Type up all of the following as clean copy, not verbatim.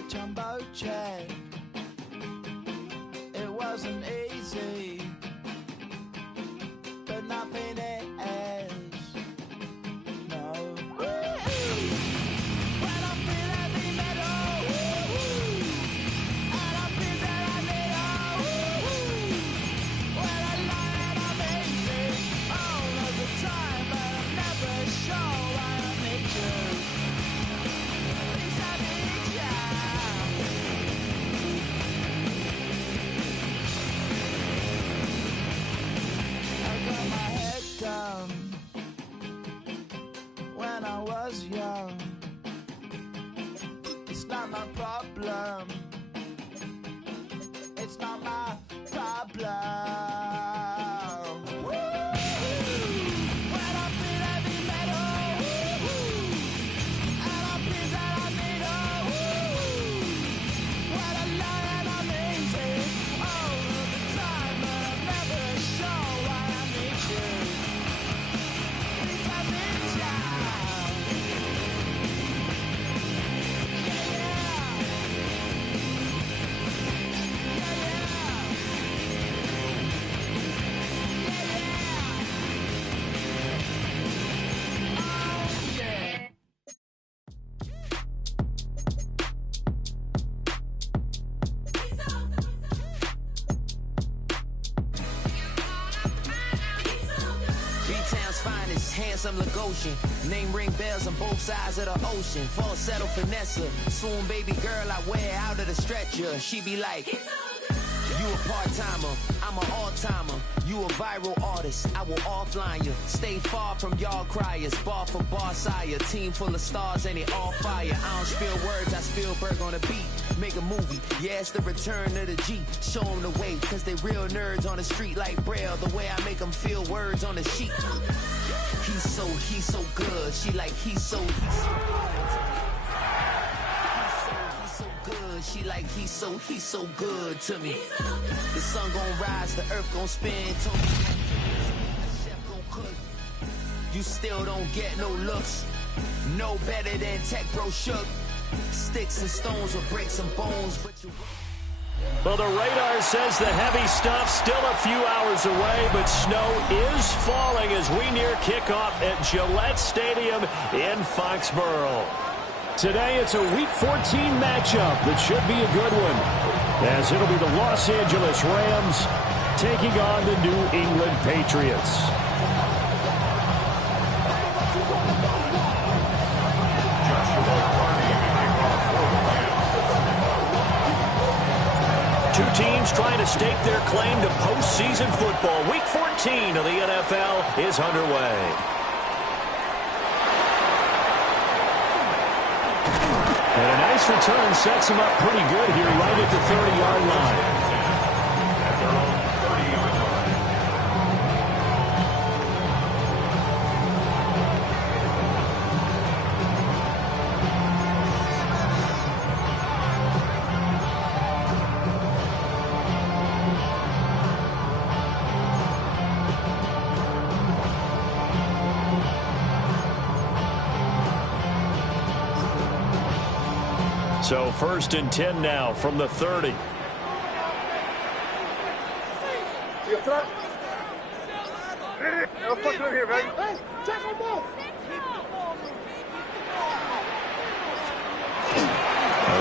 a jumbo jet. It wasn't easy, but nothing is. No. When I feel heavy metal, and I feel that I need when I lie and I'm easy all of the time, but I'm never sure why I need you. Please, I need ya. I got my head down when I was young. It's not my problem. It's not my problem. When I feel heavy metal, and I feel that I need when I lie and I'm easy all of the time, but I'm never sure why I need you. Please, I need ya. B-Town's finest, handsome Lagosian. Name ring bells on both sides of the ocean. Falsetto Vanessa, swoon baby girl I wear out of the stretcher. She be like, you a part-timer, I'm an all-timer. You a viral artist, I will offline you. Stay far from y'all criers, bar for bar sire. Team full of stars and it all fire. I don't spill words, I Spielberg on the beat. Make a movie, yeah, it's the return of the G. Show them the way, cause they real nerds on the street like Braille. The way I make them feel words on the sheet. He's so good. She like, he's so good. She like, he's so good to me. The sun gon' rise, the earth gon' spin. Told me the chef gon' cook. You still don't get no looks. No better than Tech Bro Shook. Sticks and stones will break some bones, but you... Well, the radar says the heavy stuff's still a few hours away, but snow is falling as we near kickoff at Gillette Stadium in Foxborough. Today, it's a Week 14 matchup that should be a good one, as it'll be the Los Angeles Rams taking on the New England Patriots. Two teams trying to stake their claim to postseason football. Week 14 of the NFL is underway. And a nice return sets him up pretty good here right at the 30-yard line. So 1st and 10 now from the 30. A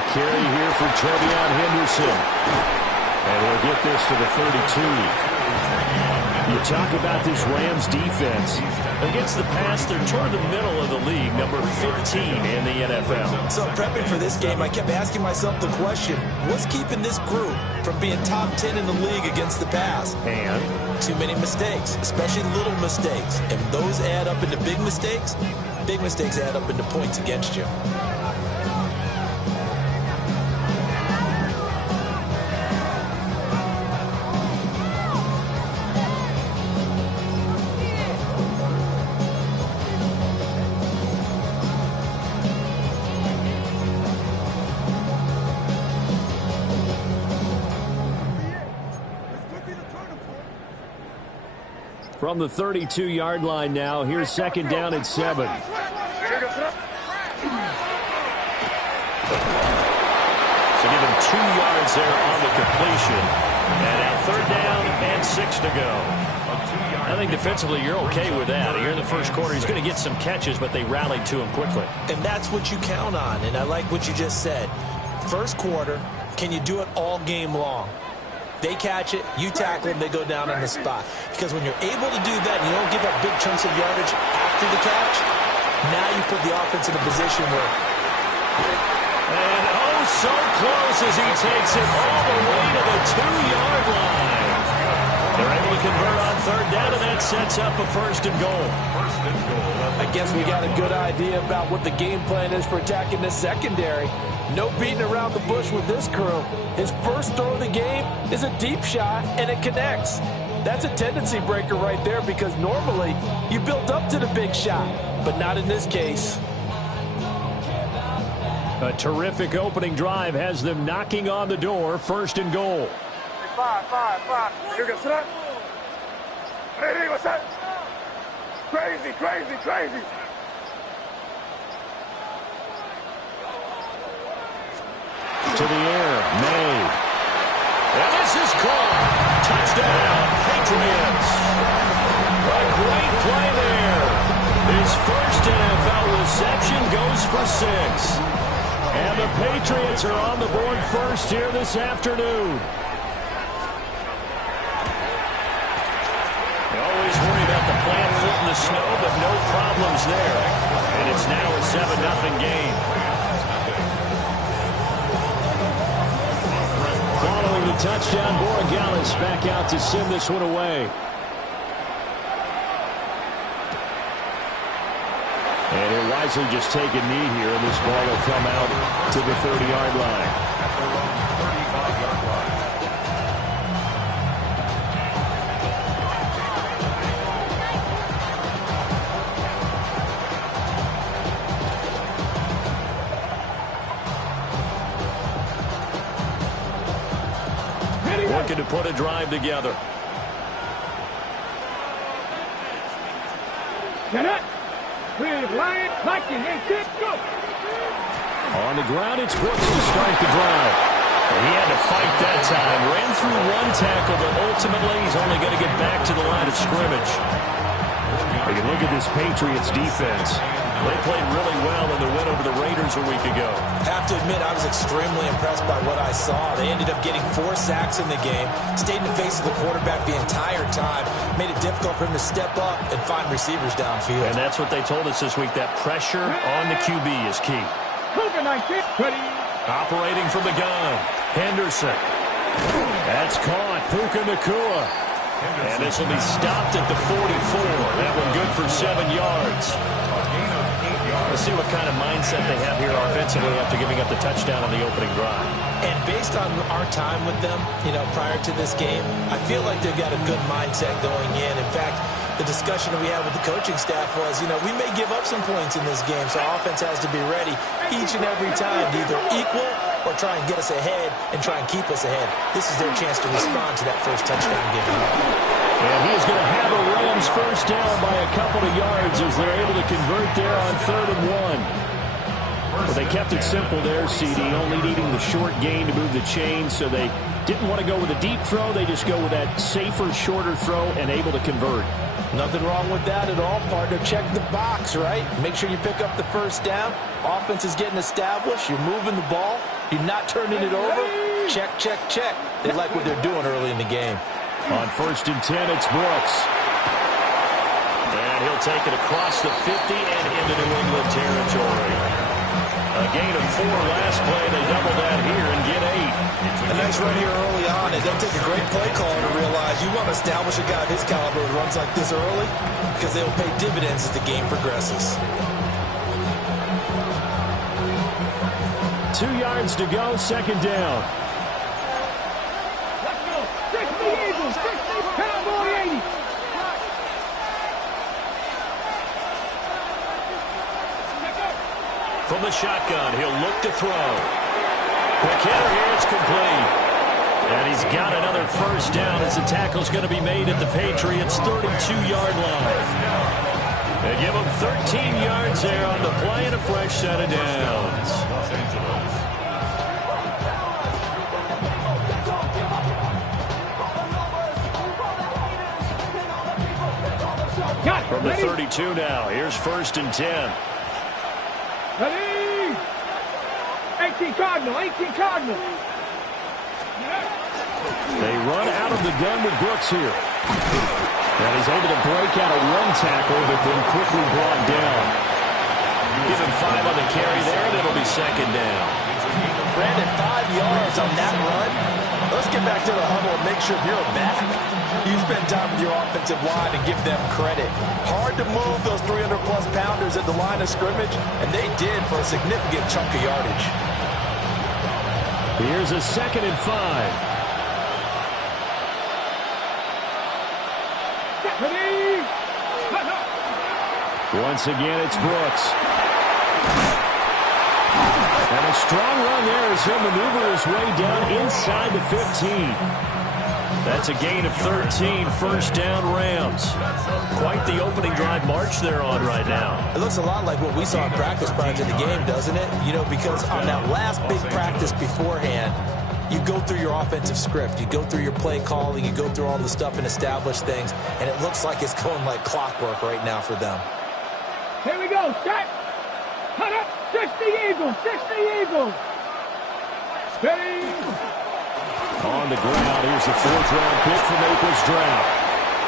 carry here for Trevion Henderson. And he'll get this to the 32. You talk about this Rams defense. Against the pass, they're toward the middle of the league, number 15 in the NFL. So prepping for this game, I kept asking myself the question, what's keeping this group from being top 10 in the league against the pass? And? Too many mistakes, especially little mistakes. And those add up into big mistakes. Big mistakes add up into points against you. From the 32-yard line now, here's 2nd down at 7. yards there on the completion. And now 3rd down and 6 to go. I think defensively you're okay with that. Here in the first quarter, he's going to get some catches, but they rallied to him quickly. And that's what you count on, and I like what you just said. First quarter, can you do it all game long? They catch it, you tackle them, they go down on the spot. Because when you're able to do that and you don't give up big chunks of yardage after the catch, now you put the offense in a position where... And oh, so close as he takes it all the way to the 2-yard line. They're able to convert on 3rd down, and that sets up a 1st and goal. I guess we got a good idea about what the game plan is for attacking this secondary. No beating around the bush with this crew. His first throw of the game is a deep shot, and it connects. That's a tendency breaker right there because normally you build up to the big shot, but not in this case. A terrific opening drive has them knocking on the door. 1st and goal. 5. Here we go. Sit up. Hey, what's up? Crazy. To the air, May. And this is caught. Touchdown, Patriots. A great play there. His first NFL reception goes for 6. And the Patriots are on the board first here this afternoon. You always worry about the plant foot in the snow, but no problems there. And it's now a 7-0 game. Following the touchdown, Borregales back out to send this one away. And he'll wisely just take a knee here, and this ball will come out to the 30-yard line. Looking to put a drive together. On the ground, it's Brooks to start the drive. And he had to fight that time. Ran through one tackle, but ultimately he's only going to get back to the line of scrimmage. You can look at this Patriots defense. They played really well in the win over the Raiders a week ago. Have to admit, I was extremely impressed by what I saw. They ended up getting 4 sacks in the game, stayed in the face of the quarterback the entire time, made it difficult for him to step up and find receivers downfield. And that's what they told us this week, that pressure on the QB is key. Operating from the gun, Henderson. That's caught, Puka Nacua. And this will be stopped at the 44. That one good for 7 yards. Let's see what kind of mindset they have here offensively after giving up the touchdown on the opening drive. And based on our time with them, prior to this game, I feel like they've got a good mindset going in. In fact, the discussion that we had with the coaching staff was, we may give up some points in this game, so our offense has to be ready each and every time to either equal or try and get us ahead and try and keep us ahead. This is their chance to respond to that first touchdown given up. And he's going to have a Rams first down by a couple of yards as they're able to convert there on 3rd and 1. Well, they kept it simple there, CD, only needing the short gain to move the chain, so they didn't want to go with a deep throw. They just go with that safer, shorter throw and able to convert. Nothing wrong with that at all, partner. Check the box, right? Make sure you pick up the first down. Offense is getting established. You're moving the ball. You're not turning it over. Check. They like what they're doing early in the game. On 1st and 10, it's Brooks. And he'll take it across the 50 and into New England territory. A gain of 4 last play. They double that here and get 8. A nice run here early on. It doesn't take a great play caller to realize you want to establish a guy of his caliber who runs like this early because they will pay dividends as the game progresses. 2 yards to go, 2nd down. From the shotgun, he'll look to throw. Quick hitter here, it's complete. And he's got another first down as the tackle's going to be made at the Patriots' 32-yard line. They give him 13 yards there on the play and a fresh set of downs. 32 now. Here's 1st and 10. Ready? 18 Cardinal, 18 Cardinal. They run out of the gun with Brooks here. And he's able to break out of one tackle, but then quickly brought down. Give him 5 on the carry there, and it'll be 2nd down. Brandon, 5 yards on that run. Let's get back to the huddle and make sure you're back. You spend time with your offensive line and give them credit. Hard to move those 300-plus pounders at the line of scrimmage, and they did for a significant chunk of yardage. Here's a 2nd and 5. Once again, it's Brooks. And a strong run there as he'll maneuver his way down inside the 15. That's a gain of 13, 1st down Rams. Quite the opening drive march they're on right now. It looks a lot like what we saw in practice prior to the game, doesn't it? You know, because on that last big practice beforehand, you go through your offensive script, you go through your play calling, you go through all the stuff and establish things, and it looks like it's going like clockwork right now for them. Here we go, set. Cut up, 60 Eagles, 60 Eagles. Steady. On the ground, here's the 4th-round pick from April's draft.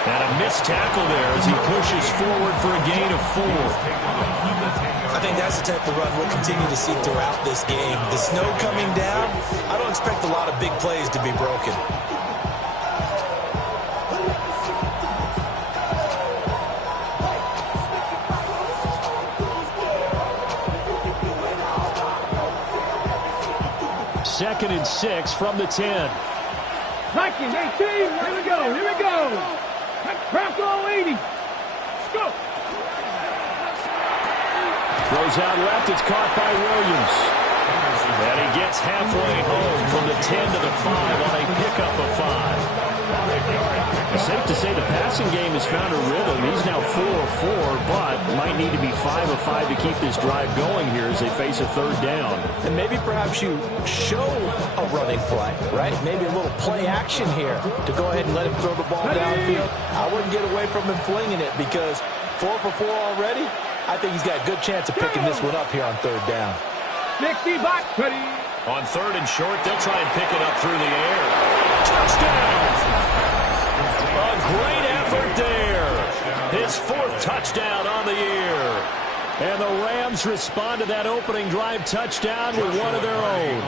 And a missed tackle there as he pushes forward for a gain of 4. I think that's the type of run we'll continue to see throughout this game. The snow coming down, I don't expect a lot of big plays to be broken. Second and 6 from the 10. 19, 18, here we go, here we go. Bronco 80. Let's go. Throws out left, it's caught by Williams. And he gets halfway home from the 10 to the 5 on a pickup of 5. It's safe to say the passing game has found a rhythm. He's now 4 of 4, but might need to be 5 of 5 to keep this drive going here as they face a 3rd down. And maybe perhaps you show a running play, right? Maybe a little play action here to go ahead and let him throw the ball downfield. I wouldn't get away from him flinging it because 4 for 4 already. I think he's got a good chance of picking this one up here on 3rd down. 60 back, ready. On 3rd and short, they'll try and pick it up through the air. Touchdown! A great effort there. His 4th touchdown on the year. And the Rams respond to that opening drive touchdown with one of their own.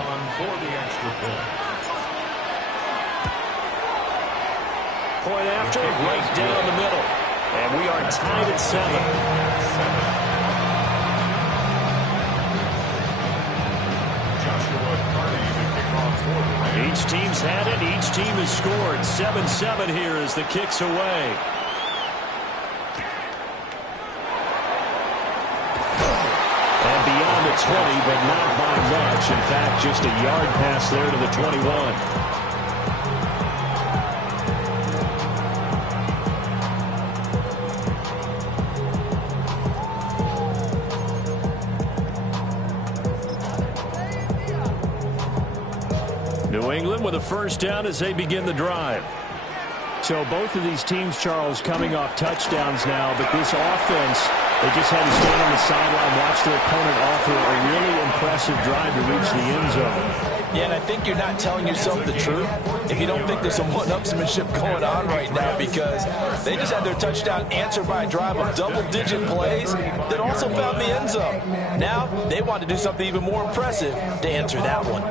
Point after, right down the middle. And we are tied at 7. Each team's had it. Each team has scored. 7-7 here as the kick's away. And beyond the 20, but not by much. In fact, just a yard pass there to the 21. New England with a 1st down as they begin the drive. So both of these teams, Charles, coming off touchdowns now, but this offense, they just had to stand on the sideline, watch their opponent offer a really impressive drive to reach the end zone. Yeah, and I think you're not telling yourself the truth if you don't think there's some one-upsmanship going on right now, because they just had their touchdown answered by a drive of double-digit plays that also found the end zone. Now they want to do something even more impressive to answer that one.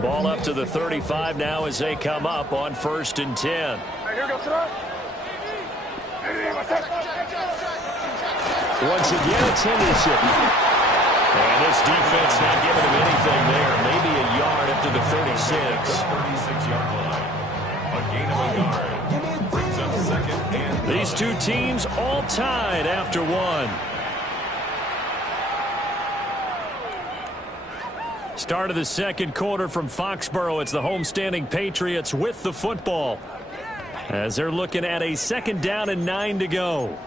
Ball up to the 35 now as they come up on 1st and 10. Once again, it's Henderson. And this defense not giving him anything there. Maybe a yard up to the 36. 36-yard line. A gain of a yard. Brings up 2nd and... These two teams all tied after 1. Start of the 2nd quarter from Foxborough. It's the homestanding Patriots with the football. as they're looking at a 2nd down and 9 to go.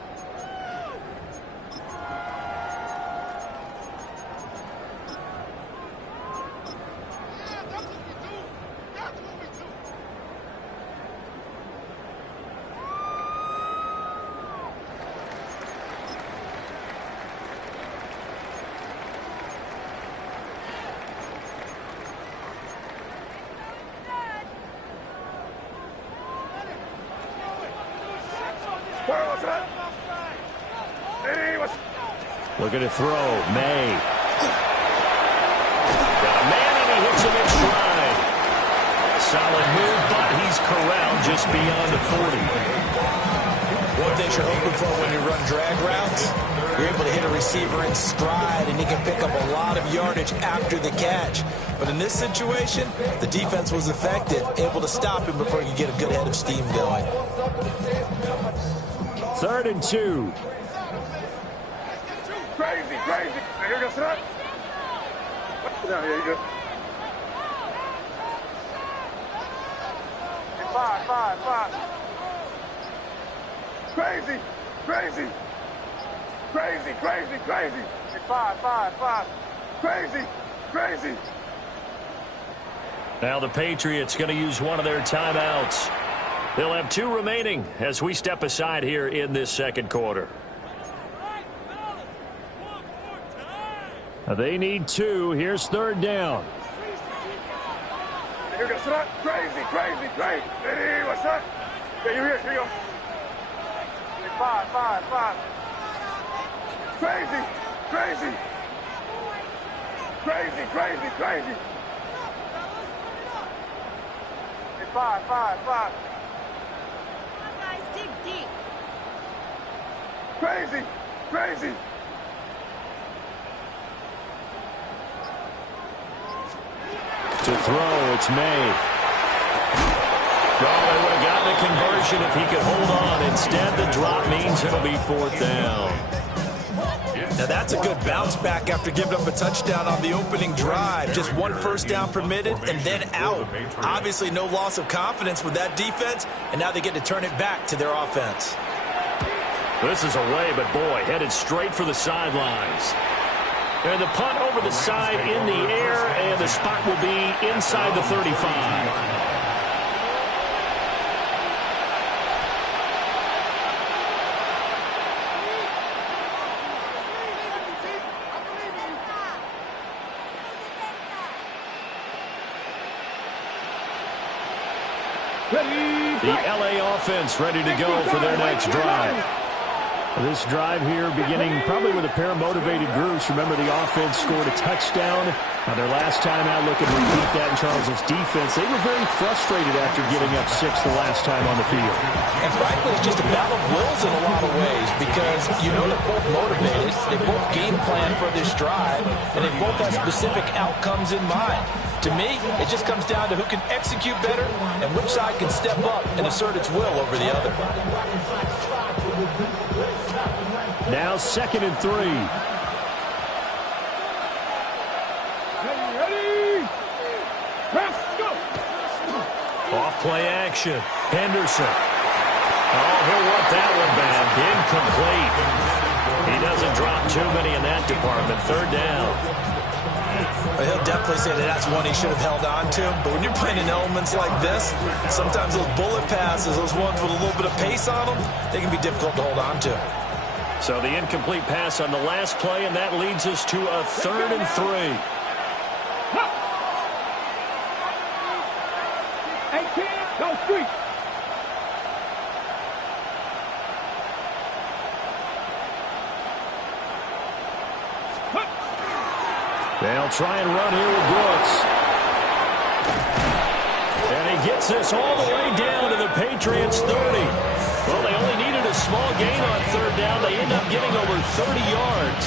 Looking to throw. May. Got a man, and he hits him in stride. Solid move, but he's corralled just beyond the 40. One thing you're hoping for when you run drag routes, you're able to hit a receiver in stride, and he can pick up a lot of yardage after the catch. But in this situation, the defense was effective, able to stop him before he could get a good head of steam going. 3rd and 2. Crazy. Here goes that. Down here, you go. 5. Crazy. 5. Crazy. Now the Patriots going to use one of their timeouts. They'll have 2 remaining as we step aside here in this 2nd quarter. They need 2. Here's 3rd down. Here goes that. Crazy. Hey, what's that? Yeah, you're here. Here you go. 5. Crazy. 5. Guys, dig deep. Crazy. To throw, it's May. Well, they would have gotten a conversion if he could hold on. Instead, the drop means it'll be 4th down. Now that's a good bounce back after giving up a touchdown on the opening drive. Just 1 first down permitted and then out. Obviously no loss of confidence with that defense, and now they get to turn it back to their offense. This is away, but boy, headed straight for the sidelines. And the punt over the side in the air, and the spot will be inside the 35. The LA offense ready to go for their next drive. This drive here beginning probably with a pair of motivated groups. Remember, the offense scored a touchdown. Their last time out, looking to repeat that in Charles's defense. They were very frustrated after giving up 6 the last time on the field. And frankly, it's just a battle of wills in a lot of ways because you know they're both motivated. They both game plan for this drive, and they both have specific outcomes in mind. To me, it just comes down to who can execute better and which side can step up and assert its will over the other. Now 2nd and 3. Ready. Let's go. Off play action. Henderson. Oh, he'll want that one back. Incomplete. He doesn't drop too many in that department. 3rd down. He'll definitely say that that's one he should have held on to. But when you're playing in elements like this, sometimes those bullet passes, those ones with a little bit of pace on them, they can be difficult to hold on to. So the incomplete pass on the last play, and that leads us to a 3rd and 3. 18, go street. They'll try and run here with Brooks. And he gets this all the way down to the Patriots' 30. Well, they only needed a small gain on 3rd down. They end up getting over 30 yards.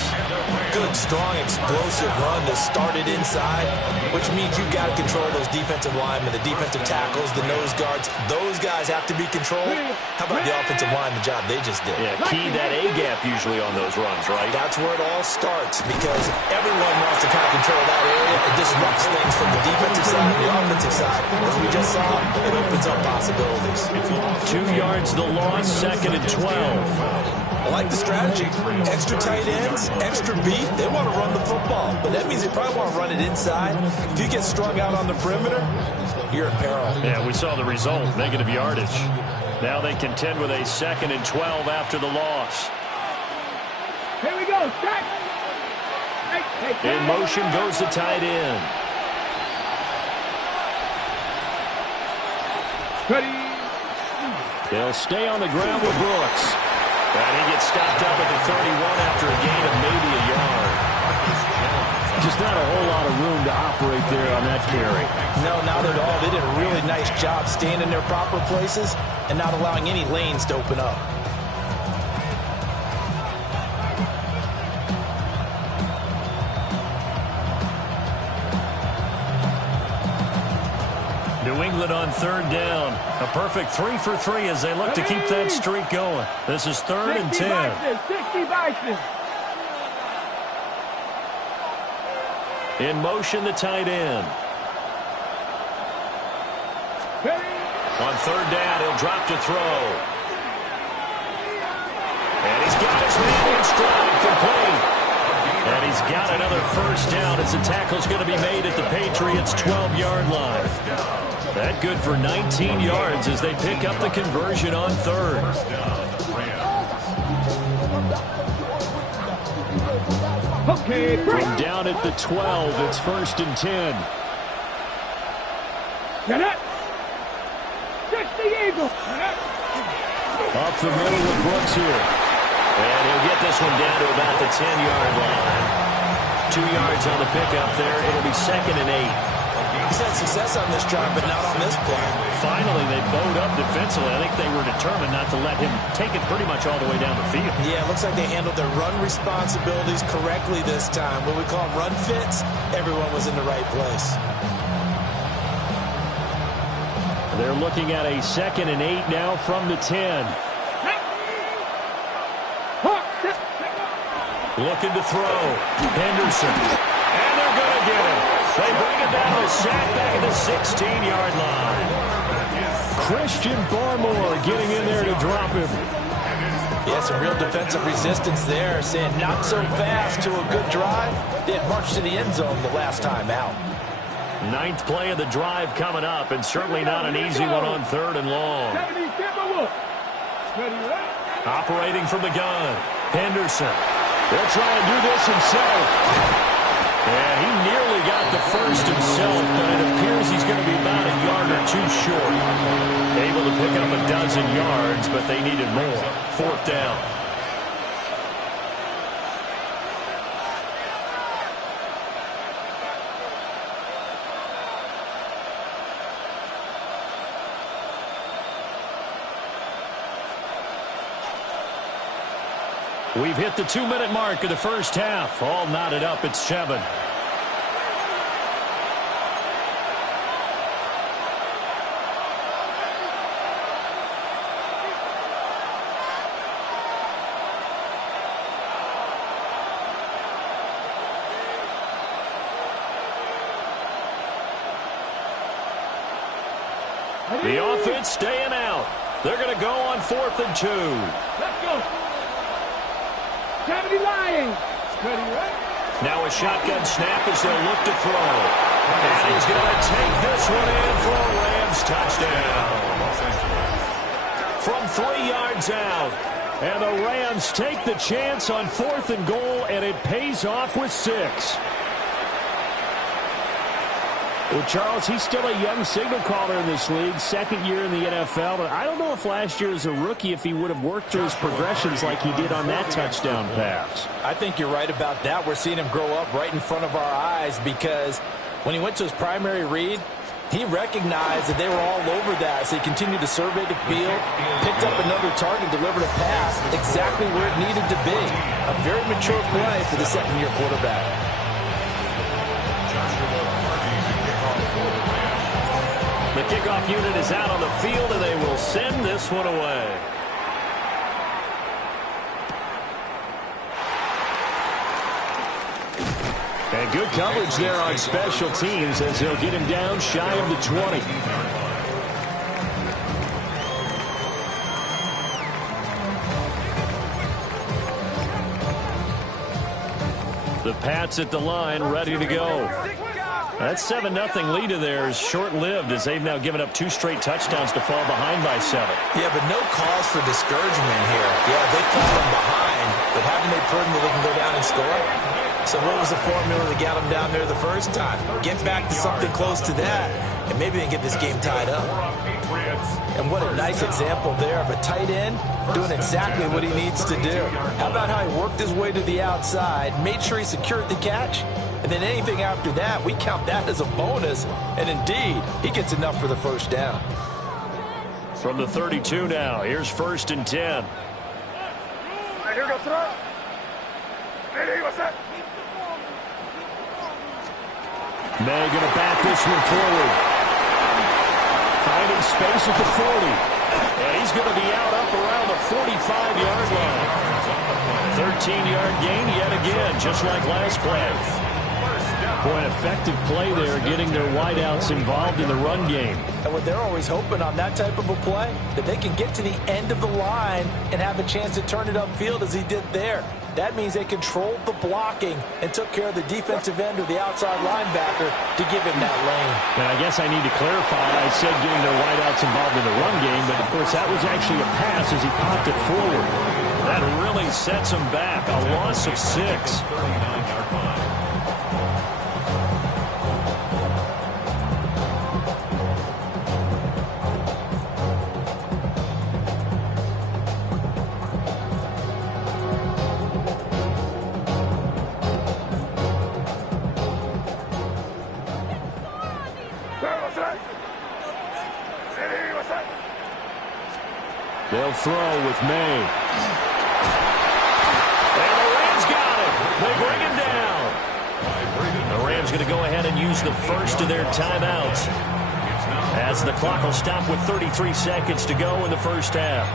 good, strong, explosive run to start it inside, which means you've got to control those defensive linemen, the defensive tackles, the nose guards. Those guys have to be controlled. How about the offensive line, the job they just did? Yeah, key that A-gap usually on those runs, right? That's where it all starts, because everyone wants to kind of control that area. It disrupts things from the defensive side and the offensive side. As we just saw, it opens up possibilities. 2 yards the loss, 2nd and 12. I like the strategy. Extra tight ends, extra beef. They want to run the football, but that means they probably want to run it inside. If you get strung out on the perimeter, you're in peril. Yeah, we saw the result, negative yardage. Now they contend with a 2nd and 12 after the loss. Here we go, set. In motion goes the tight end. Ready. They'll stay on the ground with Brooks. And he gets stopped up at the 31 after a gain of maybe a yard. Just not a whole lot of room to operate there on that carry. No, not at all. They did a really nice job staying in their proper places and not allowing any lanes to open up. New England on 3rd down. A perfect 3 for 3 as they look to keep that streak going. This is 3rd and 10. 60 Bison. In motion, the tight end. On 3rd down, he'll drop to throw. And he's got his man in stride, complete. And he's got another 1st down as the tackle's going to be made at the Patriots' 12-yard line. That good for 19 yards as they pick up the conversion on 3rd. Okay, from down at the 12, it's 1st and 10. Get it. 60 Eagles. Up the middle with Brooks here. And he'll get this one down to about the 10-yard line. 2 yards on the pickup there. It'll be 2nd and 8. He's had success on this drive, but not on this play. Finally, they bowed up defensively. I think they were determined not to let him take it pretty much all the way down the field. Yeah, it looks like they handled their run responsibilities correctly this time. What we call them run fits, everyone was in the right place. They're looking at a 2nd and 8 now from the 10. Looking to throw. Henderson. And they're going to get him. They bring it down to sack back at the 16-yard line. Christian Barmore getting in there to drop him. Yeah, some real defensive resistance there, saying not so fast to a good drive. They had marched to the end zone the last time out. 9th play of the drive coming up, and certainly not an easy one on 3rd and long. Operating from the gun, Henderson. They'll try and do this himself. And he nearly got the 1st himself, but it appears he's going to be about a yard or 2 short. Able to pick up a dozen yards, but they needed more. 4th down. We've hit the 2-minute mark of the 1st half. All knotted up at 7. The offense staying out. They're going to go on 4th and 2. Let's go. 70 Lions. Now a shotgun snap as they'll look to throw. And he's going to take this one in for a Rams touchdown. From 3 yards out. And the Rams take the chance on 4th and goal, and it pays off with 6. Well, Charles, he's still a young signal caller in this league, 2nd year in the NFL. But I don't know if last year as a rookie, if he would have worked through his progressions like he did on that touchdown pass. I think you're right about that. We're seeing him grow up right in front of our eyes, because when he went to his primary read, He recognized that they were all over that, so he continued to survey the field, picked up another target, delivered a pass exactly where it needed to be. A very mature play for the second-year quarterback. The kickoff unit is out on the field, and they will send this one away. And good coverage there on special teams as they'll get him down shy of the 20. The Pats at the line, ready to go. That 7-0 lead of theirs short-lived as they've now given up 2 straight touchdowns to fall behind by 7. Yeah, but no cause for discouragement here. Yeah, they've fallen behind, but haven't they proven that they can go down and score? So what was the formula that got them down there the first time? Get back to something close to that, and maybe they can get this game tied up. And what a nice example there of a tight end doing exactly what he needs to do. How about how he worked his way to the outside, made sure he secured the catch, and then anything after that, we count that as a bonus. And indeed, he gets enough for the first down. From the 32 now, here's 1st and 10. Here goes throw. Ready, what's that? May going to back this one forward. Finding space at the 40. And he's going to be out up around the 45-yard line. 13-yard gain yet again, just like last play. Boy, an effective play there, getting their wideouts involved in the run game. And what they're always hoping on that type of a play, that they can get to the end of the line and have a chance to turn it upfield as he did there. That means they controlled the blocking and took care of the defensive end or the outside linebacker to give him that lane. And I guess I need to clarify, I said getting their wideouts involved in the run game, but of course that was actually a pass as he popped it forward. That really sets him back, a loss of 6. They'll throw with May. And the Rams got it. They bring him down. The Rams going to go ahead and use the first of their timeouts, as the clock will stop with 33 seconds to go in the first half.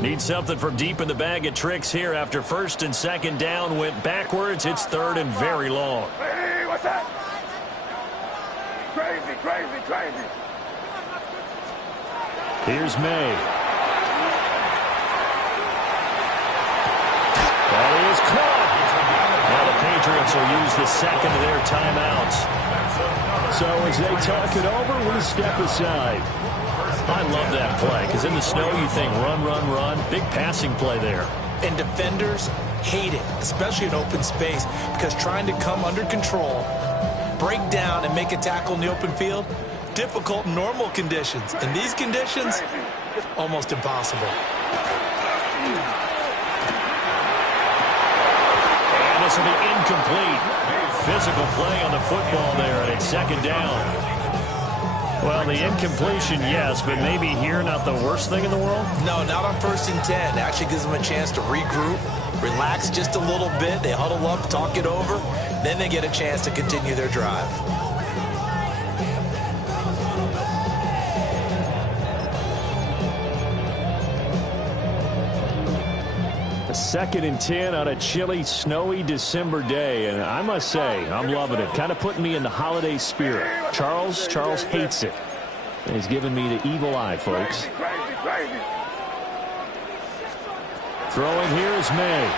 Need something from deep in the bag of tricks here after 1st and 2nd down went backwards. It's 3rd and very long. Hey, what's that? Crazy, crazy, crazy. Here's May. That is caught. Now the Patriots will use the second of their timeouts. So as they talk it over, we step aside. I love that play, because in the snow you think run, run, run. Big passing play there. And defenders hate it, especially in open space, because trying to come under control, break down, and make a tackle in the open field, difficult in normal conditions. In these conditions, almost impossible. And this will be incomplete. Physical play on the football there, and it's 2nd down. Well, the incompletion, yes, but maybe here not the worst thing in the world? No, not on 1st and 10. Actually gives them a chance to regroup, relax just a little bit. They huddle up, talk it over. Then they get a chance to continue their drive. A 2nd and 10 on a chilly, snowy December day, and I must say, I'm loving it. Kind of putting me in the holiday spirit. Charles hates it. And he's giving me the evil eye, folks. Throwing here is May.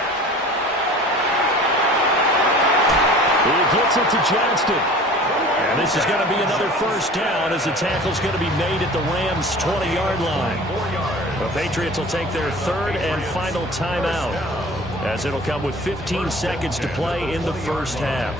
He gets it to Johnston. And this is going to be another first down as the tackle's going to be made at the Rams' 20-yard line. The Patriots will take their 3rd and final timeout, as it'll come with 15 seconds to play in the first half.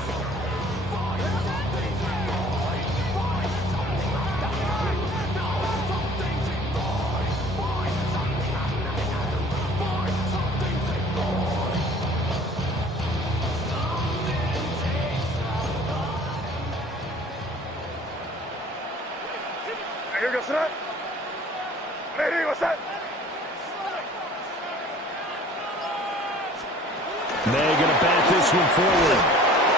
They're going to bat this one forward.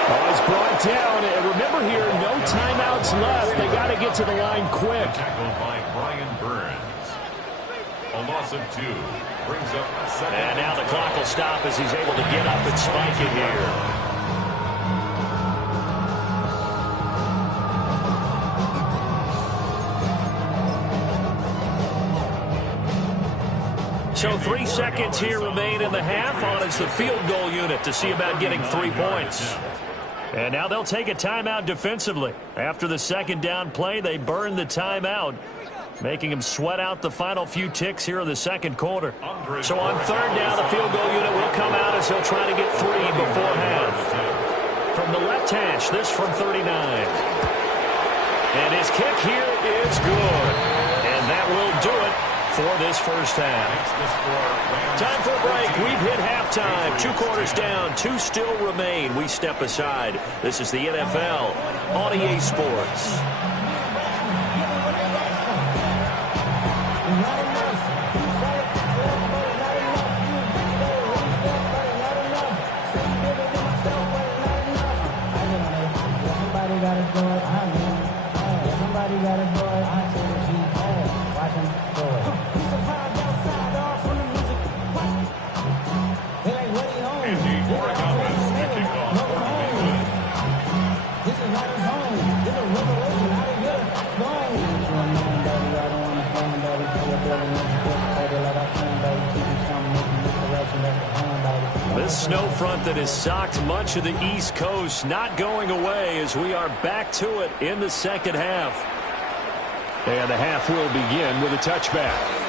Oh, it's brought down. And remember here, no timeouts left. They got to get to the line quick. Tackled by Brian Burns. A loss of 2 brings up a second. And now the clock will stop as he's able to get up and spike it here. So 3 seconds here remain in the half on it's the field goal unit to see about getting 3 points. And now they'll take a timeout defensively. After the second down play, they burn the timeout, making them sweat out the final few ticks here in the second quarter. So on third down, the field goal unit will come out as they'll try to get 3 before half. From the left hash, this from 39. And his kick here is good. And that will do it for this first half. Time for a break. We've hit halftime. 2 quarters down. 2 still remain. We step aside. This is the NFL on EA Sports. This snow front that has socked much of the East Coast not going away as we are back to it in the second half. And the half will begin with a touchback.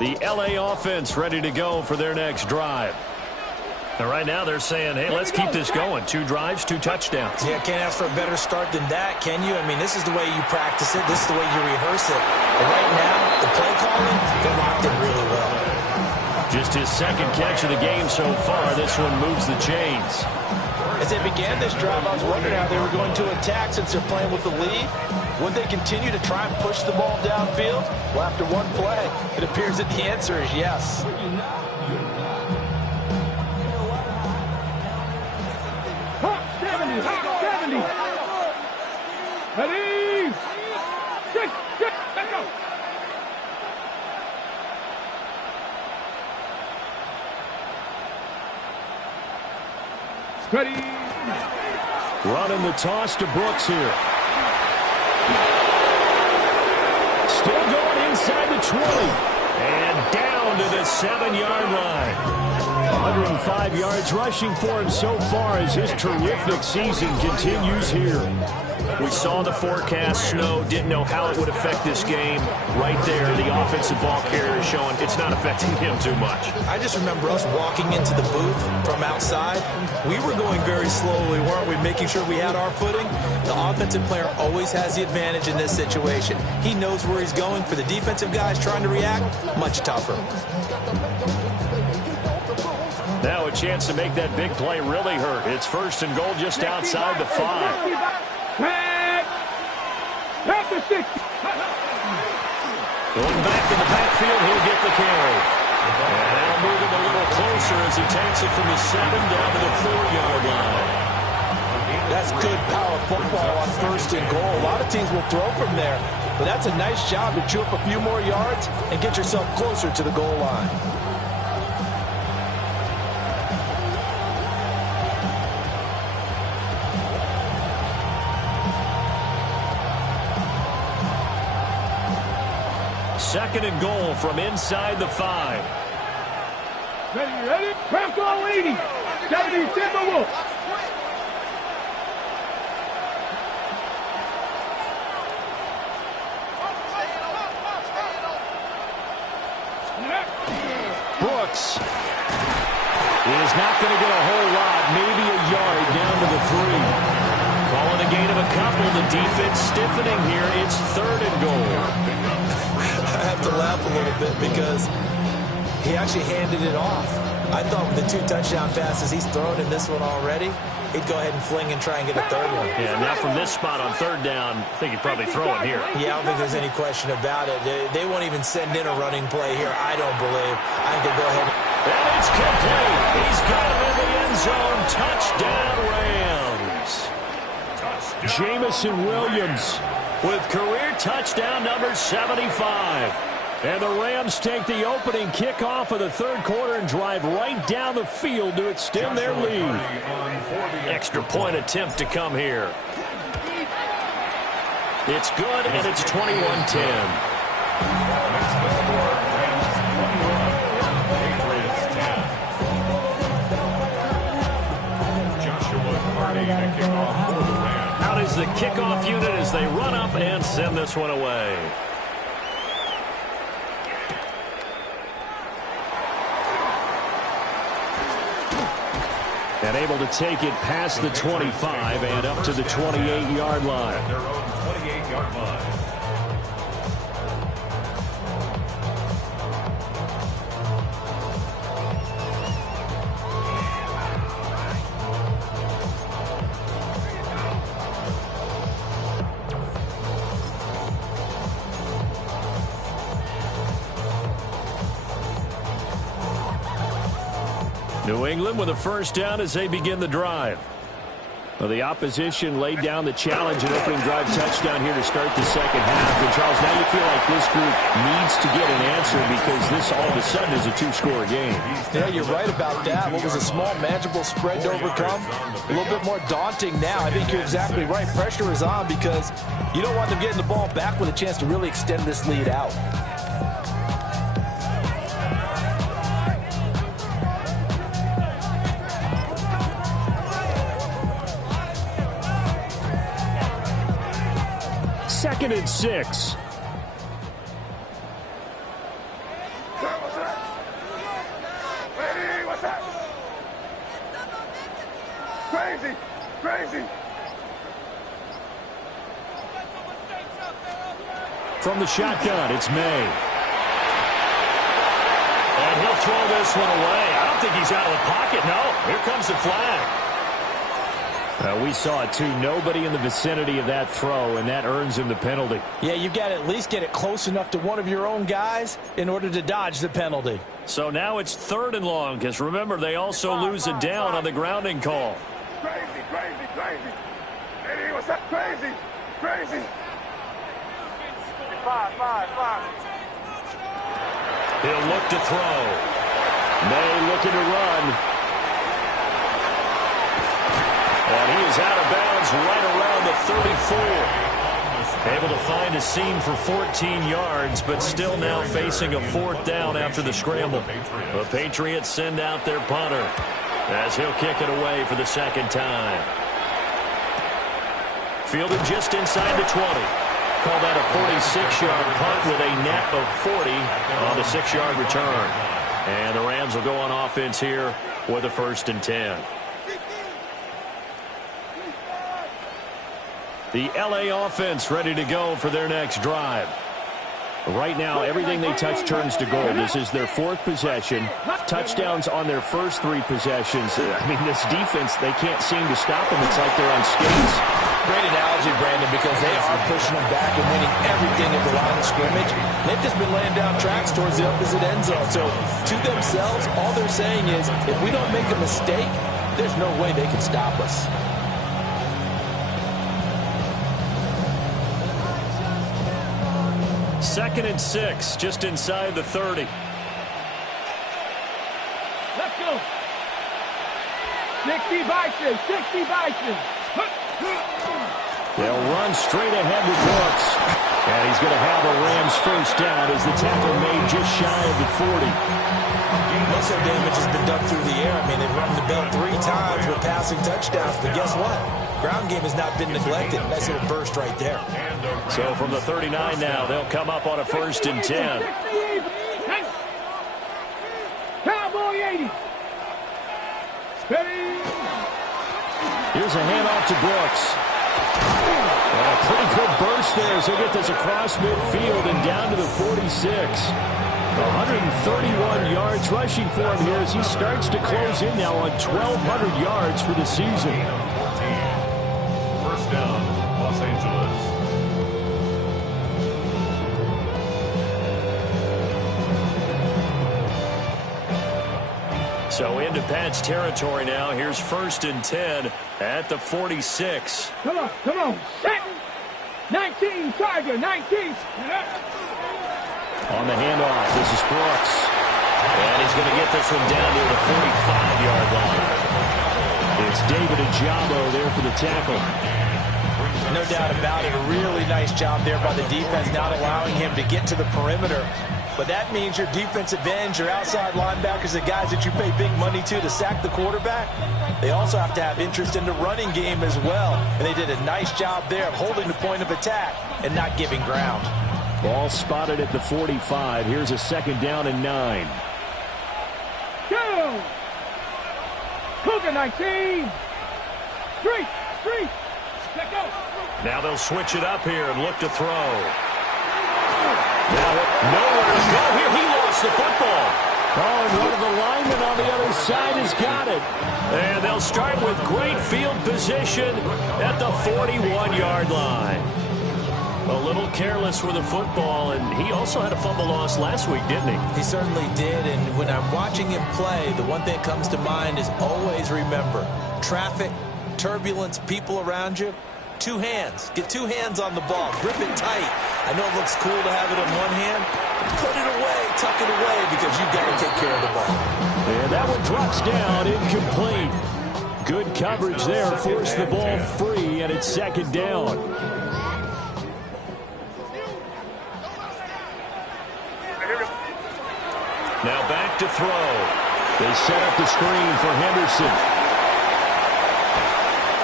The LA offense ready to go for their next drive. And right now they're saying, hey, let's keep this going. 2 drives, 2 touchdowns. Yeah, can't ask for a better start than that, can you? I mean, this is the way you practice it. This is the way you rehearse it. But right now, the play calling, they're locked in really well. Just his second catch of the game so far. This one moves the chains. As they began this drive, I was wondering how they were going to attack since they're playing with the lead. Would they continue to try and push the ball downfield? Well, after one play, it appears that the answer is yes. Ready? Six, let's go. Ready? Running the toss to Brooks here. Still going inside the 20. And down to the 7-yard line. 105 yards rushing for him so far as his terrific season continues here. We saw the forecast, snow, didn't know how it would affect this game. Right there, the offensive ball carrier is showing it's not affecting him too much. I just remember us walking into the booth from outside. We were going very slowly, weren't we, making sure we had our footing? The offensive player always has the advantage in this situation. He knows where he's going. For the defensive guys trying to react, much tougher. Now a chance to make that big play really hurt. It's first and goal just outside the 5. Going back in the backfield, he'll get the carry. And that'll move him a little closer as he takes it from the 7 down to the 4-yard line. That's good power football on first and goal. A lot of teams will throw from there, but that's a nice job to chew up a few more yards and get yourself closer to the goal line. Second and goal from inside the 5. Ready? Crack all 80. 70 Timberwolves. Brooks is not going to get a whole lot, maybe a yard down to the 3. Calling a gain of a couple, the defense stiffening here. It's third and goal. I have to laugh a little bit because he actually handed it off. I thought with the 2 touchdown passes he's thrown in this one already, he'd go ahead and fling and try and get a third one. Yeah, now from this spot on third down, I think he'd probably throw it here. Yeah, I don't think there's any question about it. They won't even send in a running play here, I don't believe. I think they'll go ahead and it's complete. He's got him in the end zone. Touchdown, Rams. Jamison Williams with career touchdown number 75. And the Rams take the opening kickoff of the third quarter and drive right down the field to extend their lead. Extra point attempt to come here. It's good, and it's 21-10. Out is the kickoff unit as they run up and send this one away. And able to take it past the 25 and up to the 28-yard line. Their own 28-yard line. New England with a first down as they begin the drive. Well, the opposition laid down the challenge and opening drive touchdown here to start the second half. And, Charles, now you feel like this group needs to get an answer because this all of a sudden is a 2-score game. Yeah, you're right about that. What was a small, manageable spread to overcome? A little bit more daunting now. I think you're exactly right. Pressure is on because you don't want them getting the ball back with a chance to really extend this lead out. Second and 6. Crazy. From the shotgun, it's May. And he'll throw this one away. I don't think he's out of the pocket. No, here comes the flag. We saw it, too. Nobody in the vicinity of that throw, and that earns him the penalty. Yeah, you've got to at least get it close enough to one of your own guys in order to dodge the penalty. So now it's third and long, because remember, they also lose a down on the grounding call. Crazy. Eddie, what's that? Crazy. 5. He'll look to throw. May looking to run. And he is out of bounds right around the 34. Able to find a seam for 14 yards, but still now facing a fourth down after the scramble. The Patriots send out their punter as he'll kick it away for the second time. Fielded just inside the 20. Call that a 46-yard punt with a net of 40 on the 6-yard return. And the Rams will go on offense here with a 1st and 10. The LA offense ready to go for their next drive. Right now, everything they touch turns to gold. This is their 4th possession. Touchdowns on their first 3 possessions. I mean, this defense, they can't seem to stop them. It's like they're on skates. Great analogy, Brandon, because they are pushing them back and winning everything at the line of scrimmage. They've just been laying down tracks towards the opposite end zone. So, to themselves, all they're saying is, if we don't make a mistake, there's no way they can stop us. Second and 6, just inside the 30. Let's go. 60 Bison, 60 Bison. They'll run straight ahead with Brooks. And he's going to have a Rams 1st down as the tackle made just shy of the 40. Most of the damage has been done through the air. I mean, they've run the bell 3 times with passing touchdowns. But guess what? Ground game has not been neglected. Nice little burst right there. So from the 39 now, they'll come up on a 1st and 10. Cowboy 80. Here's a handoff to Brooks. A pretty good burst there as he'll get this across midfield and down to the 46. 131 yards rushing for him here as he starts to close in now on 1,200 yards for the season. 1st down, Los Angeles. So into Pat's territory now. Here's 1st and 10 at the 46. Come on, come on. Set. 19, Tiger, 19. On the handoff, this is Brooks. And he's going to get this one down to the 45-yard line. It's David Ajabo there for the tackle. No doubt about it. A really nice job there by the defense, not allowing him to get to the perimeter. But that means your defensive ends, your outside linebackers, the guys that you pay big money to sack the quarterback, they also have to have interest in the running game as well. And they did a nice job there of holding the point of attack and not giving ground. Ball spotted at the 45. Here's a 2nd down and 9. Go! Cougar 19. 3. Let go. Now they'll switch it up here and look to throw. Now nowhere to go here. He lost the football. Oh, and one of the linemen on the other side has got it. And they'll start with great field position at the 41-yard line. A little careless with the football, and he also had a fumble loss last week, didn't he? He certainly did, and when I'm watching him play, the one thing that comes to mind is always remember, traffic, turbulence, people around you, 2 hands. Get 2 hands on the ball. Grip it tight. I know it looks cool to have it on one hand. Put it away, tuck it away, because you've got to take care of the ball. And that one drops down, incomplete. Good coverage there, forced the ball free, and it's 2nd down. Now back to throw. They set up the screen for Henderson.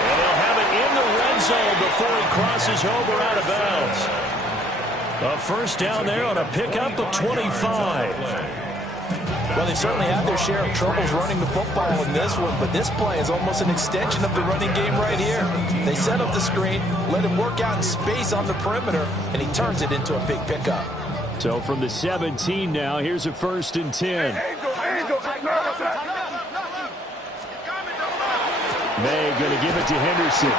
And they'll have it in the red zone before he crosses over out of bounds. A 1st down there on a pickup of 25. Well, they certainly had their share of troubles running the football in this one, but this play is almost an extension of the running game right here. They set up the screen, let him work out in space on the perimeter, and he turns it into a big pickup. So from the 17 now, here's a 1st and 10. May going to give it to Henderson.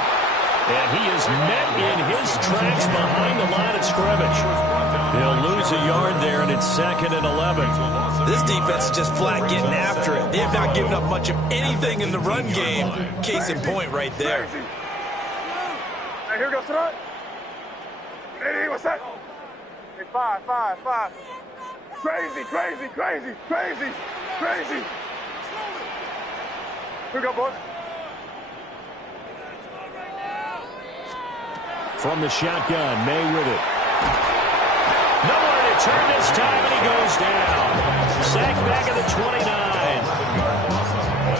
And he is met in his tracks behind the line of scrimmage. He'll lose a yard there, and it's 2nd and 11. This defense is just flat getting after it. They have not given up much of anything in the run game. Case in point right there. Hey, here we go, front. Hey, what's that? Hey, 5. Crazy. Here we go, boys. From the shotgun, May with it. Nowhere to turn this time, and he goes down. Sacked back at the 29.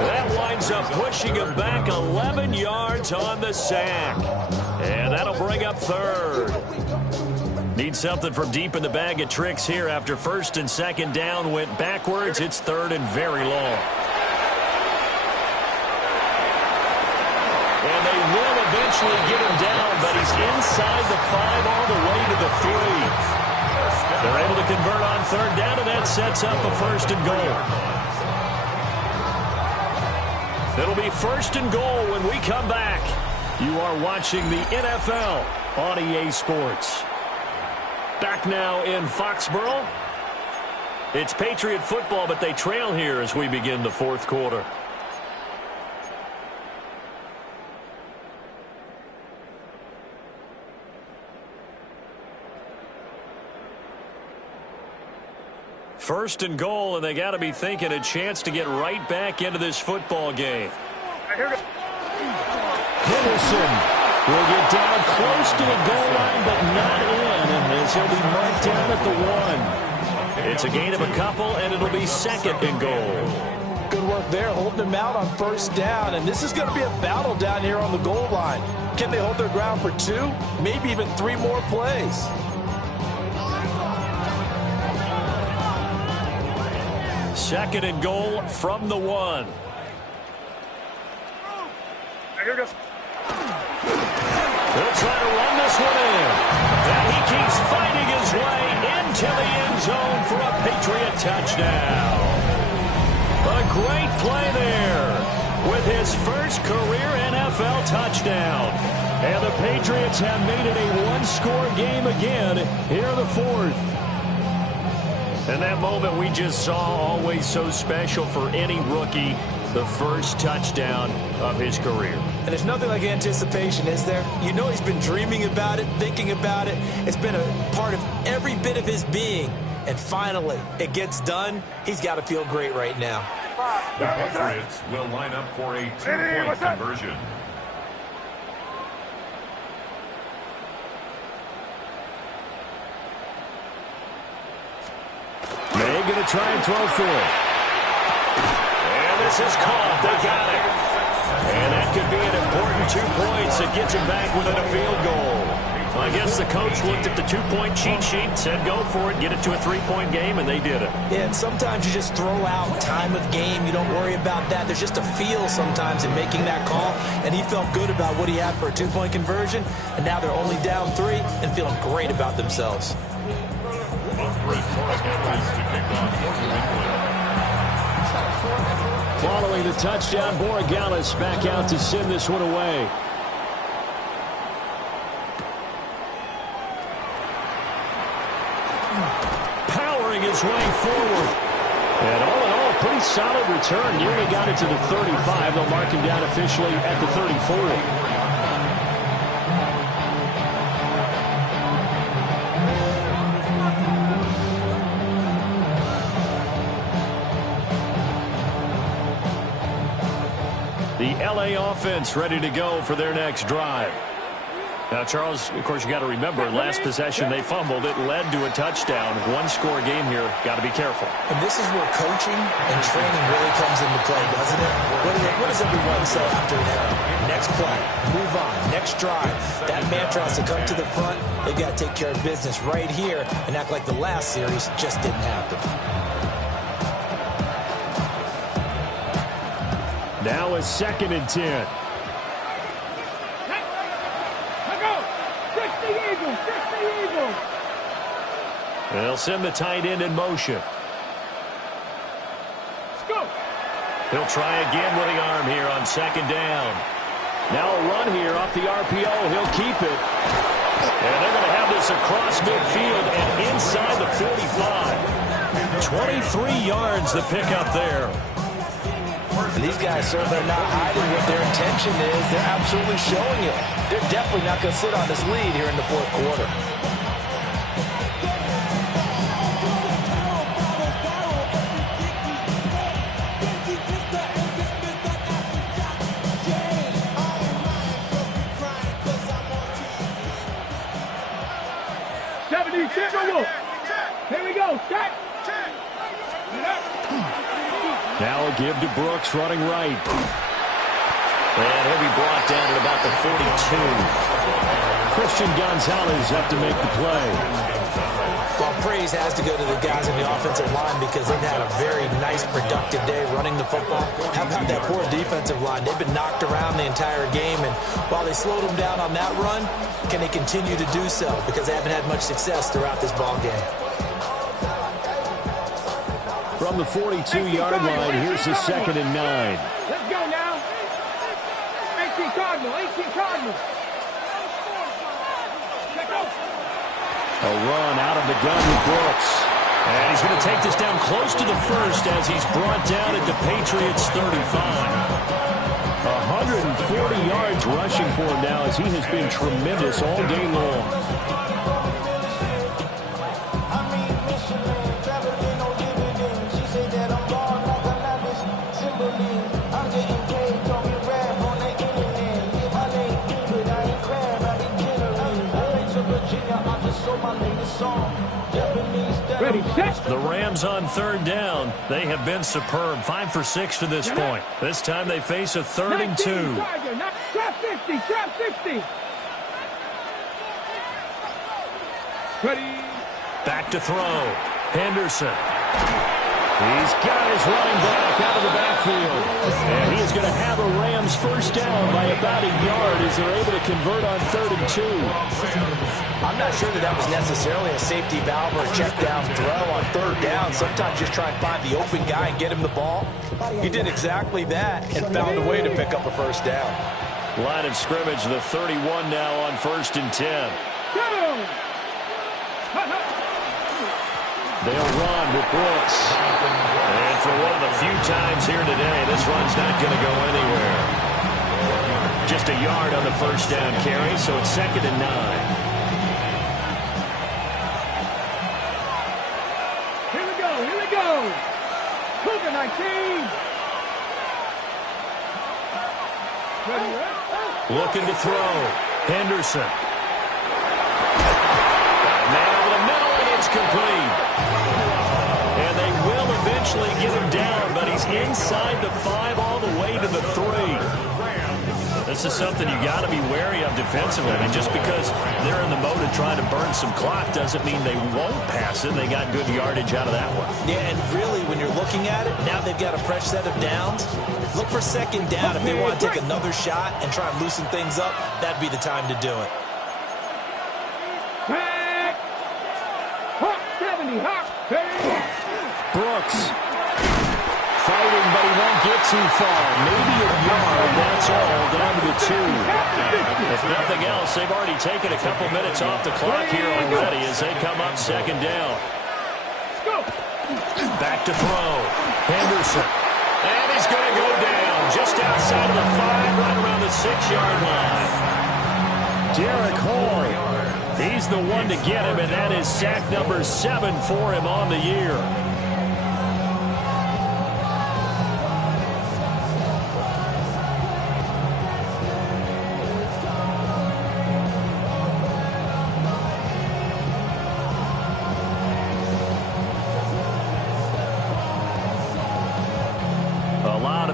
That winds ends up pushing him back 11 yards on the sack. And that'll bring up third. Need something from deep in the bag of tricks here after first and second down went backwards. It's third and very long. And they will eventually get him down, but he's inside the 5 all the way to the 3. They're able to convert on third down, and that sets up a first and goal. It'll be first and goal when we come back. You are watching the NFL on EA Sports. Back now in Foxborough. It's Patriot football, but they trail here as we begin the fourth quarter. First and goal, and they got to be thinking a chance to get right back into this football game. Henderson will get down close to the goal line, but not in, as he'll be marked down at the 1. It's a gain of a couple, and it'll be second and goal. Good work there, holding them out on first down, and this is going to be a battle down here on the goal line. Can they hold their ground for 2, maybe even 3 more plays? Second and goal from the 1. Here goes. He'll try to run this one in. And he keeps fighting his way into the end zone for a Patriot touchdown. A great play there with his first career NFL touchdown. And the Patriots have made it a one-score game again here in the fourth. And that moment we just saw, always so special for any rookie, the first touchdown of his career. And there's nothing like anticipation, is there? You know he's been dreaming about it, thinking about it. It's been a part of every bit of his being. And finally, it gets done. He's got to feel great right now. The Patriots will line up for a 2-point conversion. They're going to try and throw for it. And this is caught. They got it. And that could be an important 2 points that gets him back within a field goal. I guess the coach looked at the 2-point cheat sheet, said go for it, get it to a 3-point game, and they did it. Yeah, and sometimes you just throw out time of game. You don't worry about that. There's just a feel sometimes in making that call, and he felt good about what he had for a 2-point conversion, and now they're only down 3 and feeling great about themselves. Following the touchdown, Borregales back out to send this one away. Powering his way forward. And all in all, pretty solid return. Nearly got it to the 35. They'll mark him down officially at the 34. The LA offense ready to go for their next drive. Now, Charles, of course, you got to remember, last possession they fumbled. It led to a touchdown. One-score game here. Got to be careful. And this is where coaching and training really comes into play, doesn't it? What does everyone say after an error? Next play, move on, next drive. That mantra has to come to the front. They've got to take care of business right here and act like the last series just didn't happen. Now a 2nd and 10. They'll send the tight end in motion. Let's go. He'll try again with the arm here on 2nd down. Now a run here off the RPO. He'll keep it. And they're going to have this across midfield and inside the 45. 23 yards the pickup there. And these guys certainly are not hiding what their intention is. They're absolutely showing it. They're definitely not going to sit on this lead here in the fourth quarter. Here we go. Check. Now a give to Brooks running right. And he'll be brought down at about the 42. Christian Gonzalez up to make the play. Well, praise has to go to the guys in the offensive line because they've had a very nice, productive day running the football. How about that poor defensive line? They've been knocked around the entire game, and while they slowed them down on that run, can they continue to do so? Because they haven't had much success throughout this ball game. From the 42-yard line, here's the 2nd and 9. Let's go now. 18 Cardinal, 18 Cardinal. A run out of the gun with Brooks. And he's going to take this down close to the first as he's brought down at the Patriots 35. 140 yards rushing for him now as he has been tremendous all day long. Ready, set. The Rams on 3rd down. They have been superb. 5 for 6 to this point. This time they face a 3rd and 2. Trap 50, trap 50. Ready. Back to throw. Henderson. He's got his running back out of the backfield. And he is going to have a Rams first down by about a yard as they're able to convert on 3rd and 2. I'm not sure that was necessarily a safety valve or a check down throw on 3rd down. Sometimes just try and find the open guy and get him the ball. He did exactly that and found a way to pick up a first down. Line of scrimmage, the 31 now on 1st and 10. They'll run with Brooks. And for one of the few times here today, this run's not going to go anywhere. Just a yard on the first down carry, so it's 2nd and 9. Cougar 19. Looking to throw. Henderson. Man over the middle, and it's complete. And they will eventually get him down, but he's inside the 5 all the way to the 3. This is something you got to be wary of defensively. I mean, just because they're in the mode of trying to burn some clock doesn't mean they won't pass it. They got good yardage out of that one. Yeah, and really, when you're looking at it, now they've got a fresh set of downs. Look for 2nd down. If they want to take another shot and try and loosen things up, that'd be the time to do it. Hawk 70, Hawk. Brooks. Fighting, but he won't get too far. Maybe a yard, that's all, down to the 2. If nothing else, they've already taken a couple minutes off the clock here already as they come up 2nd down. Back to throw. Henderson. And he's going to go down just outside of the 5, right around the 6-yard line. Derek Hall. He's the one to get him, and that is sack number 7 for him on the year.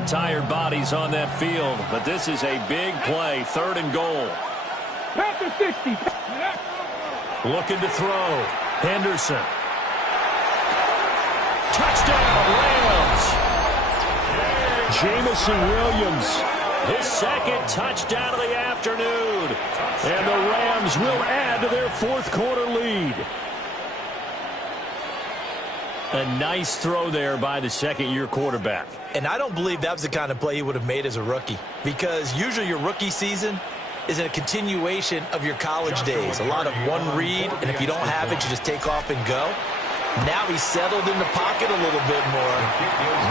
Tired bodies on that field, but this is a big play. 3rd and goal. Panther 60. Looking to throw. Henderson. Touchdown, Rams. Jamison Williams. His 2nd touchdown of the afternoon. And the Rams will add to their 4th quarter lead. A nice throw there by the 2nd-year quarterback. And I don't believe that was the kind of play he would have made as a rookie, because usually your rookie season is a continuation of your college days. A lot of one read, and if you don't have it, you just take off and go. Now he's settled in the pocket a little bit more,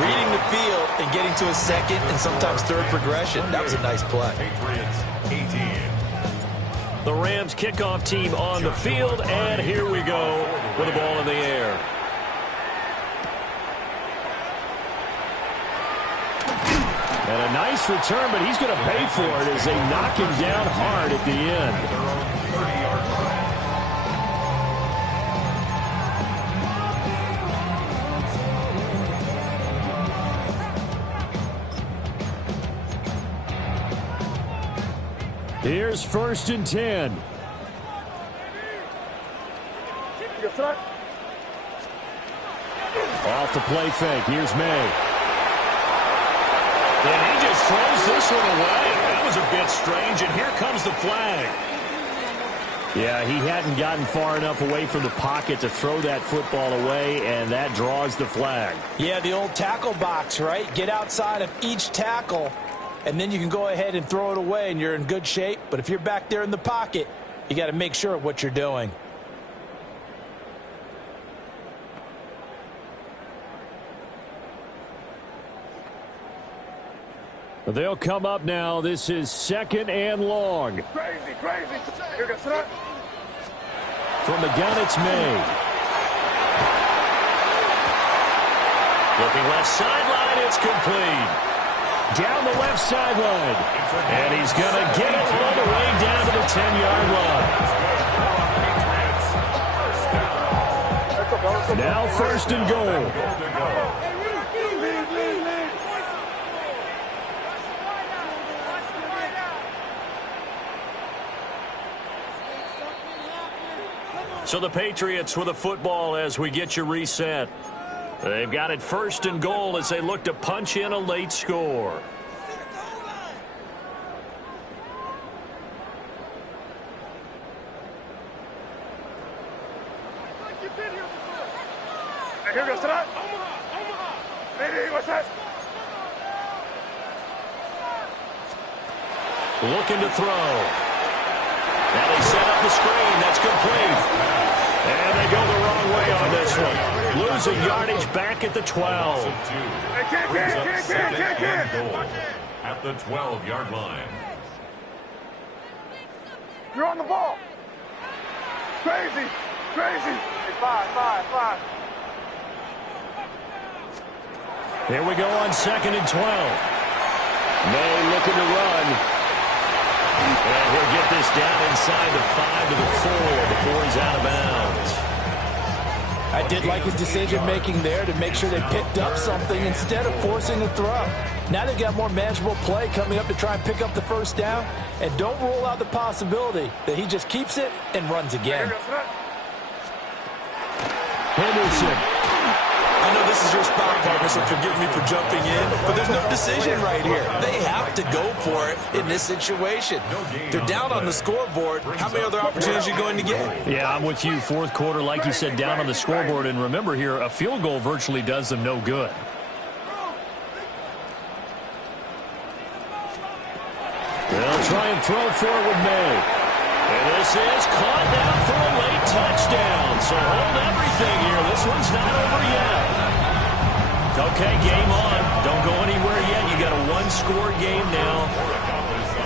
reading the field and getting to his 2nd and sometimes 3rd progression. That was a nice play. The Rams kickoff team on the field, and here we go with the ball in the air. And a nice return, but he's going to pay for it as they knock him down hard at the end. Here's 1st and 10. Off the play fake. Here's May. And he just throws this one away. That was a bit strange, and here comes the flag. Yeah, he hadn't gotten far enough away from the pocket to throw that football away, and that draws the flag. Yeah, the old tackle box, right? Get outside of each tackle, and then you can go ahead and throw it away, and you're in good shape. But if you're back there in the pocket, you got to make sure of what you're doing. They'll come up now. This is 2nd and long. Crazy. From the gun, it's May. Looking left sideline, it's complete. Down the left sideline. And he's going to get it all the way down to the 10-yard line. Now 1st and goal. So the Patriots with a football as we get you reset. They've got it 1st and goal as they look to punch in a late score. Here goes tonight. Maybe, what's that? Looking to throw. Now they set up the screen. That's complete. And they go the wrong way on this one. Losing yardage back at the 12. Can't. At the 12-yard line. You're on the ball. Crazy. Five. Here we go on 2nd and 12. May looking to run. And he'll get this down inside the 5 to the 4 before he's out of bounds. I did like his decision-making there to make sure they picked up something instead of forcing a throw. Now they've got more manageable play coming up to try and pick up the 1st down. And don't rule out the possibility that he just keeps it and runs again. Henderson. I know this is your spot, partner, so forgive me for jumping in, but there's no decision right here. They have to go for it in this situation. They're down on the scoreboard. How many other opportunities are you going to get? Yeah, I'm with you. 4th quarter, like you said, down on the scoreboard. And remember here, a field goal virtually does them no good. They'll try and throw forward May. And this is caught down for a late touchdown. So hold everything here. This one's not over yet. Okay, game on. Don't go anywhere yet. You got a 1-score game now.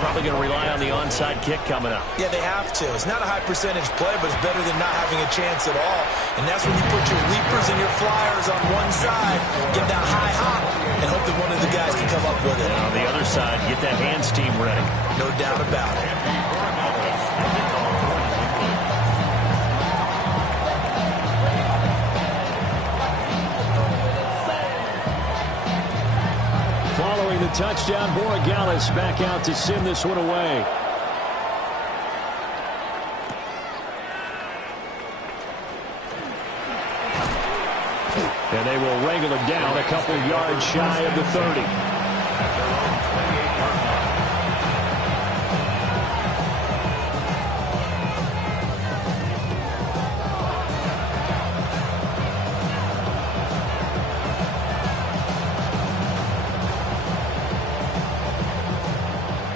Probably going to rely on the onside kick coming up. Yeah, they have to. It's not a high percentage play, but it's better than not having a chance at all. And that's when you put your leapers and your flyers on one side, get that high hop, and hope that one of the guys can come up with it. And on the other side, get that hands team ready. No doubt about it. Following the touchdown, Borregales back out to send this one away. And they will wrangle it down a couple yards shy of the 30.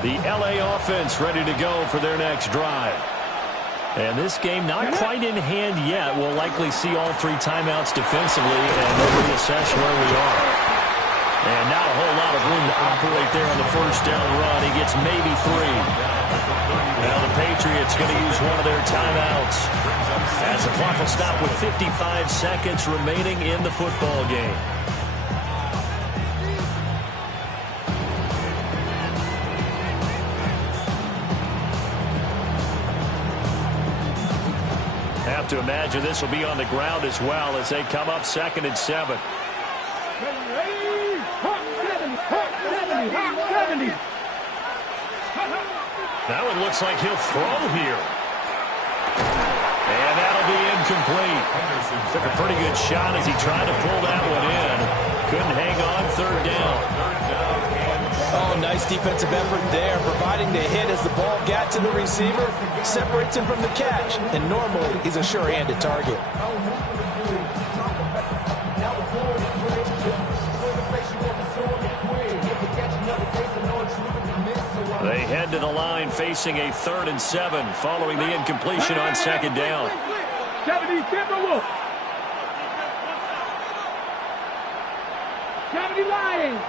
The LA offense ready to go for their next drive. And this game not quite in hand yet. We'll likely see all 3 timeouts defensively, and they'll reassess where we are. And not a whole lot of room to operate there on the 1st down run. He gets maybe 3. Now the Patriots going to use one of their timeouts as the clock will stop with 55 seconds remaining in the football game. Have to imagine this will be on the ground as well as they come up 2nd and 7. That one looks like he'll throw here. And that'll be incomplete. Took a pretty good shot as he tried to pull that one in. Couldn't hang on, third down. Oh, nice defensive effort there, providing the hit as the ball got to the receiver, separates him from the catch, and normally he's a sure-handed target. They head to the line facing a 3rd and 7 following the incompletion on 2nd down. 70, Timberwolves. 70 Lions.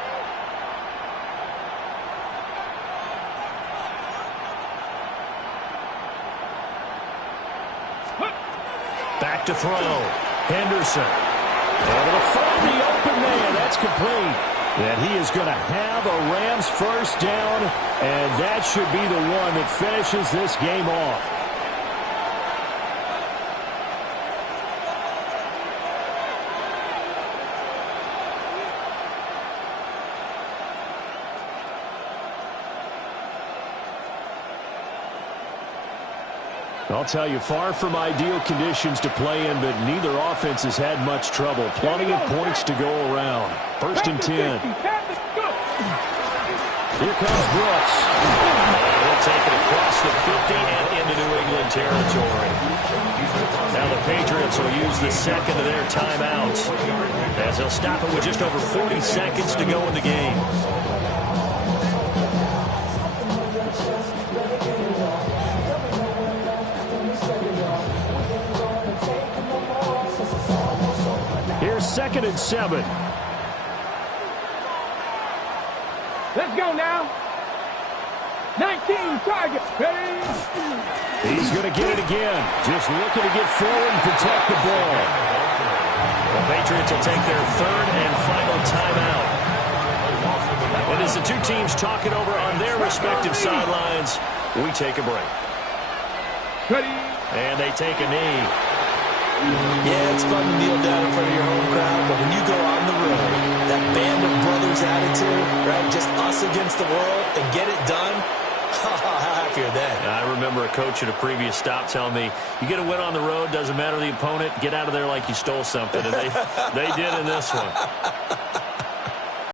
Back to throw. Henderson. Able to find the open man. That's complete. And he is going to have a Rams first down, and that should be the one that finishes this game off. I'll tell you, far from ideal conditions to play in, but neither offense has had much trouble. Plenty of points to go around. 1st and 10. Here comes Brooks. He'll take it across the 50 and into New England territory. Now the Patriots will use the second of their timeouts as they'll stop it with just over 40 seconds to go in the game. Here's 2nd and 7. Let's go now. 19 targets. He's going to get it again. Just looking to get forward and protect the ball. The Patriots will take their 3rd and final timeout. And as the two teams talk it over on their respective sidelines, we take a break. And they take a knee. Yeah, it's fun to kneel down in front of your home crowd, but when you go on the road, that band of brothers attitude, right, just us against the world, and get it done, how happy are they? I remember a coach at a previous stop telling me, you get a win on the road, doesn't matter the opponent, get out of there like you stole something. And they did in this one.